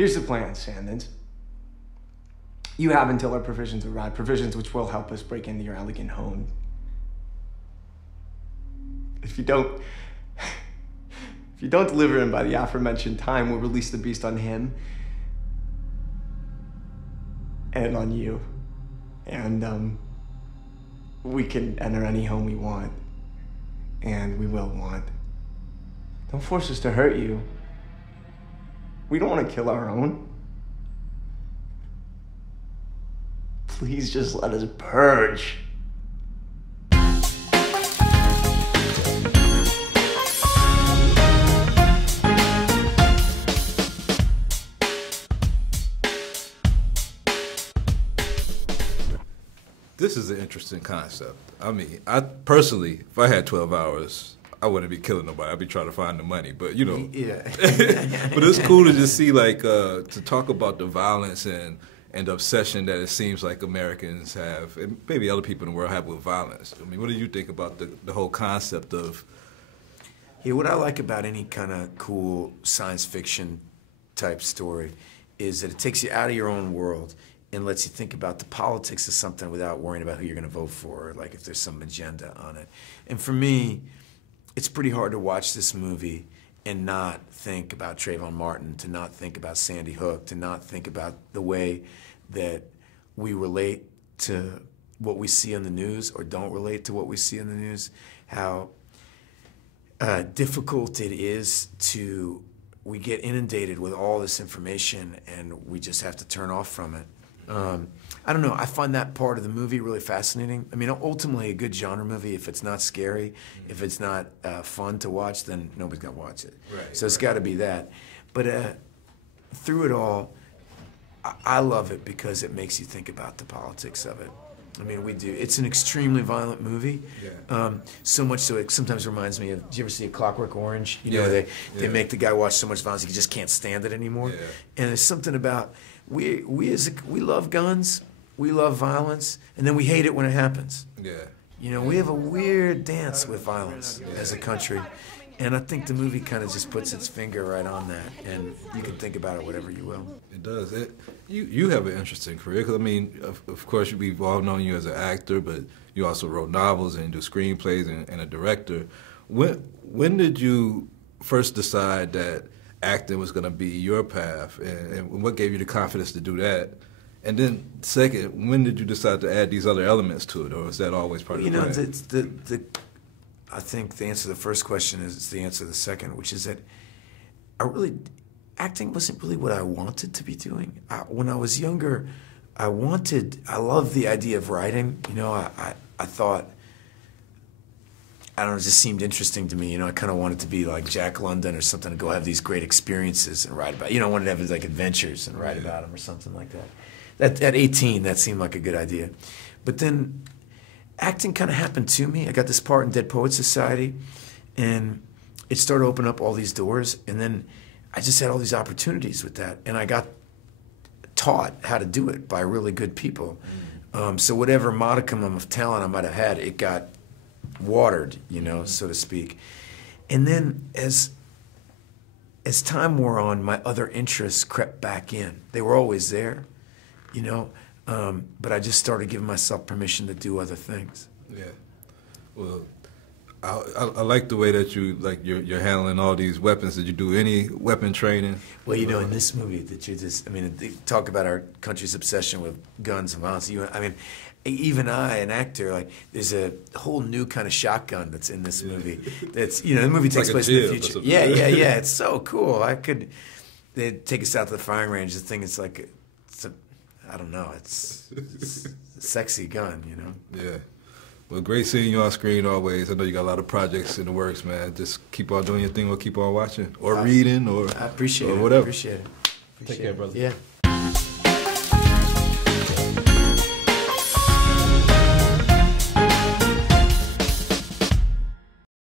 Here's the plan, Sandins. You have until our provisions arrive, provisions which will help us break into your elegant home. If you don't deliver him by the aforementioned time, we'll release the beast on him and on you. And we can enter any home we want, and we will want. Don't force us to hurt you. We don't want to kill our own. Please just let us purge. This is an interesting concept. I mean, I personally, if I had 12 hours, I wouldn't be killing nobody. I'd be trying to find the money, but you know. Yeah. But it's cool to just see, like, to talk about the violence and the obsession that it seems like Americans have, and maybe other people in the world have with violence. I mean, what do you think about the whole concept of? Yeah, what I like about any kind of cool science fiction type story is that it takes you out of your own world and lets you think about the politics of something without worrying about who you're going to vote for, or like if there's some agenda on it. And for me, it's pretty hard to watch this movie and not think about Trayvon Martin, to not think about Sandy Hook, to not think about the way that we relate to what we see on the news or don't relate to what we see on the news, how difficult it is to, we get inundated with all this information and we just have to turn off from it. I don't know, I find that part of the movie really fascinating. I mean, ultimately a good genre movie, if it's not scary, if it's not fun to watch, then nobody's gonna watch it. Right, so it's gotta be that. But through it all, I love it because it makes you think about the politics of it. I mean, we do. It's an extremely violent movie. Yeah. So much so it sometimes reminds me of, do you ever see A Clockwork Orange? You know, they make the guy watch so much violence he just can't stand it anymore. Yeah. And there's something about, we love guns, we love violence, and then we hate it when it happens. Yeah. You know, we have a weird dance with violence as a country. And I think the movie kind of just puts its finger right on that, and you can think about it whatever you will. It does. You have an interesting career, 'cause I mean, of course, we've all known you as an actor, but you also wrote novels and do screenplays and a director. When did you first decide that acting was going to be your path, and what gave you the confidence to do that? And then, second, when did you decide to add these other elements to it, or was that always part of the plan? I think the answer to the first question is the answer to the second, which is that acting wasn't really what I wanted to be doing. When I was younger, I loved the idea of writing. You know, I thought, I don't know, it just seemed interesting to me. You know, I kind of wanted to be like Jack London or something, to go have these great experiences and write about, you know, I wanted to have like adventures and write about them or something like that. At 18, that seemed like a good idea. But then acting kind of happened to me. I got this part in Dead Poets Society, and it started to open up all these doors, and then I just had all these opportunities with that, and I got taught how to do it by really good people. So whatever modicum of talent I might have had, it got watered, you know, so to speak. And then as time wore on, my other interests crept back in. They were always there, you know, but I just started giving myself permission to do other things. Yeah. Well, I like the way that you're handling all these weapons. Did you do any weapon training? Well, you know, in this movie that you just, I mean, they talk about our country's obsession with guns and violence. I mean, even I, an actor, like, there's a whole new kind of shotgun that's in this movie. That's, you know, the movie takes place in the future. Yeah. It's so cool. They'd take us out to the firing range. The thing is like, I don't know, it's a sexy gun, you know? Yeah. Well, great seeing you on screen always. I know you got a lot of projects in the works, man. Just keep on doing your thing. We'll keep on watching or reading or I appreciate it. Whatever. I appreciate it. Take care, brother. Yeah.